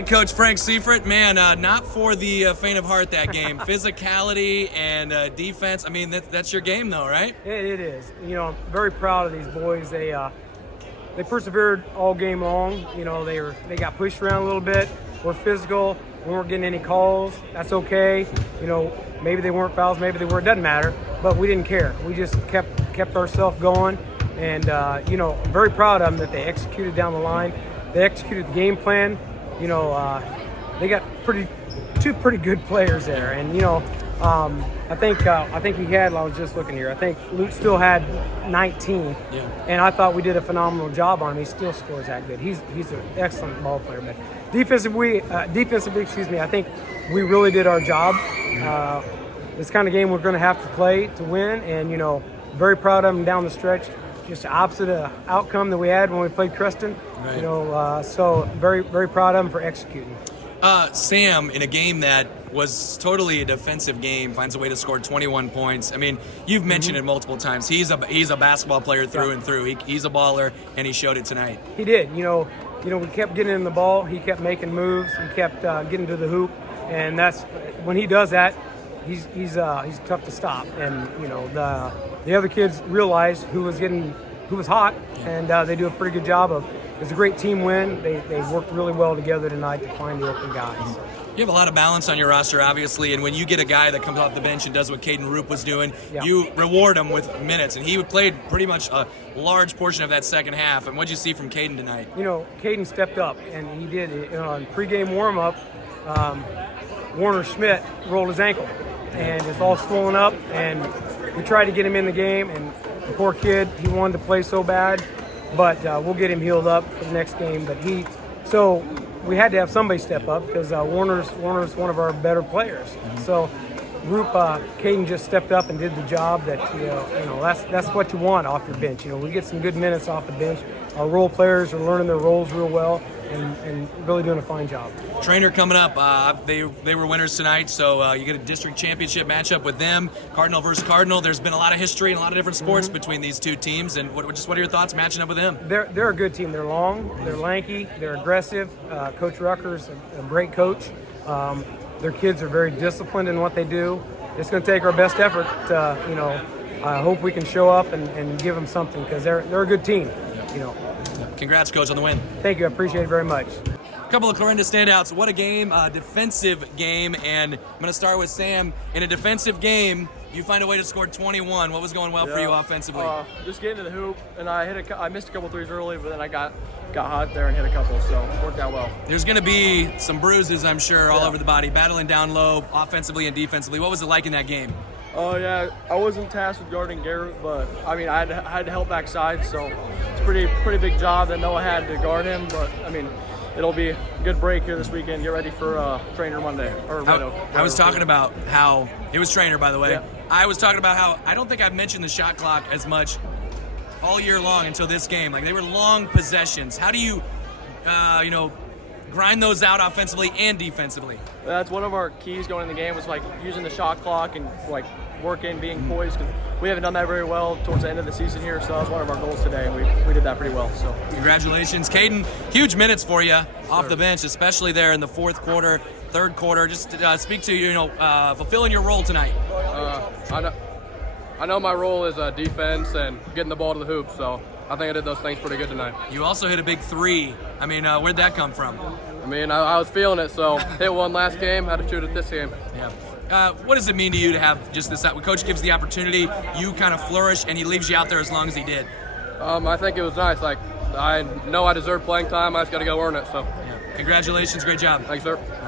right, Coach Frank Seifert, man, not for the faint of heart that game. Physicality and defense, I mean, that's your game though, right? It is. You know, I'm very proud of these boys. They persevered all game long. You know, they got pushed around a little bit. We're physical. We weren't getting any calls. That's okay. You know, maybe they weren't fouls, maybe they were. It doesn't matter. But we didn't care. We just kept ourselves going. And, you know, I'm very proud of them that they executed down the line. They executed the game plan. You know, they got two pretty good players there. And, you know, I think he had, I was just looking here, I think Luke still had 19. Yeah. And I thought we did a phenomenal job on him. He still scores that good. He's an excellent ball player. But defensively, I think we really did our job. This kind of game we're going to have to play to win. And, you know, very proud of him down the stretch. Just the opposite outcome that we had when we played Creston. Right. You know, so very, very proud of him for executing. Sam, in a game that was totally a defensive game, finds a way to score 21 points. I mean, you've mentioned it multiple times. He's a basketball player through and through. He's a baller, and he showed it tonight. He did. You know, we kept getting him the ball. He kept making moves. He kept getting to the hoop, and that's when he does that. He's tough to stop. And you know, the other kids realized who was hot, and they do a pretty good job of. It was a great team win. They worked really well together tonight to find the open guys. You have a lot of balance on your roster, obviously, and when you get a guy that comes off the bench and does what Caden Roop was doing, you reward him with minutes, and he played pretty much a large portion of that second half. And what did you see from Caden tonight? You know, Caden stepped up, and he did. You know, on pregame warm-up, Warner Schmidt rolled his ankle, and it's all swollen up, and we tried to get him in the game, and the poor kid, he wanted to play so bad. But we'll get him healed up for the next game. But so we had to have somebody step up because Warner's one of our better players. So Caden just stepped up and did the job that you know that's what you want off your bench. You know, we get some good minutes off the bench. Our role players are learning their roles real well and really doing a fine job. Trainer coming up, they were winners tonight, so you get a district championship matchup with them, Cardinal versus Cardinal. There's been a lot of history and a lot of different sports between these two teams, and what are your thoughts matching up with them? They're a good team. They're long, they're lanky, they're aggressive. Coach Rucker's a great coach. Their kids are very disciplined in what they do. It's going to take our best effort to, you know, I hope we can show up and give them something because they're a good team, you know. Congrats, Coach, on the win. Thank you. I appreciate it very much. A couple of Clarinda standouts. What a game, defensive game. And I'm going to start with Sam. In a defensive game, you find a way to score 21. What was going well for you offensively? Just getting to the hoop, and I missed a couple threes early, but then I got hot there and hit a couple, so it worked out well. There's going to be some bruises, I'm sure, all over the body, battling down low, offensively and defensively. What was it like in that game? Oh, yeah, I wasn't tasked with guarding Garrett, but, I mean, I had to help backside, so it's a pretty big job that Noah had to guard him, but, I mean, it'll be a good break here this weekend. Get ready for Trainer Monday. I was talking about how – it was Trainer, by the way. Yeah. I was talking about how I don't think I've mentioned the shot clock as much all year long until this game. Like, they were long possessions. How do you, grind those out offensively and defensively? That's one of our keys going in the game was, like, using the shot clock and, like, working, being poised. Cause we haven't done that very well towards the end of the season here, so that was one of our goals today, and we did that pretty well. So congratulations, Caden. Huge minutes for you off the bench, especially there in the fourth quarter, third quarter. Just speak to fulfilling your role tonight. I know my role is defense and getting the ball to the hoop, so I think I did those things pretty good tonight. You also hit a big three. I mean, where'd that come from? I mean, I was feeling it, so hit one last game, had to shoot it this game. Yeah. What does it mean to you to have just this? When Coach gives the opportunity, you kind of flourish, and he leaves you out there as long as he did. I think it was nice. Like, I know I deserve playing time. I just got to go earn it. So, yeah. Congratulations, great job. Thanks, sir.